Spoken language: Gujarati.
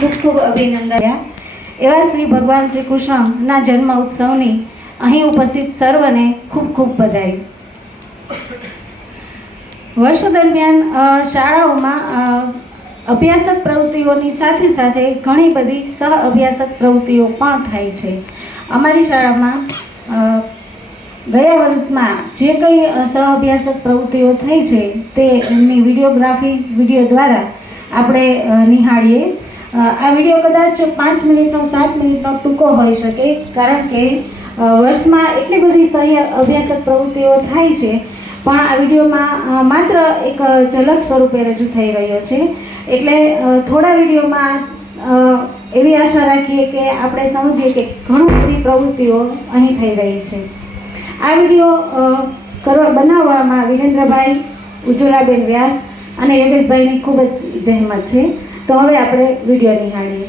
ખૂબ ખૂબ અભિનંદન. એવા શ્રી ભગવાન શ્રી કૃષ્ણના જન્મ ઉત્સવની અહીં ઉપસ્થિત સર્વને ખૂબ ખૂબ બધાઈ. વર્ષ દરમિયાન શાળાઓમાં અભ્યાસક પ્રવૃત્તિઓની સાથે સાથે ઘણી બધી સહ અભ્યાસક પ્રવૃત્તિઓ પણ થાય છે. અમારી શાળામાં ગયા વર્ષમાં જે કંઈ સહ અભ્યાસક પ્રવૃત્તિઓ થઈ છે તે એમની વિડીયો દ્વારા આપણે નિહાળીએ. આ વિડીયો કદાચ 5 મિનિટનો 7 મિનિટનો ટૂંકો હોઈ શકે, કારણ કે વર્ષમાં એટલી બધી સહ અભ્યાસક પ્રવૃત્તિઓ થાય છે, પણ આ વિડીયોમાં માત્ર એક ઝલક સ્વરૂપે રજૂ થઈ રહ્યો છે. એટલે થોડા વિડીયોમાં એવી આશા રાખીએ કે આપણે સમજીએ કે ઘણી બધી પ્રવૃત્તિઓ અહીં થઈ રહી છે. આ વિડીયો બનાવવામાં વિરેન્દ્રભાઈ, ઉજ્જવલાબેન વ્યાસ અને યોગેશભાઈની ખૂબ જ જહેમત છે. તો હવે આપણે વિડીયો નિહાળીએ.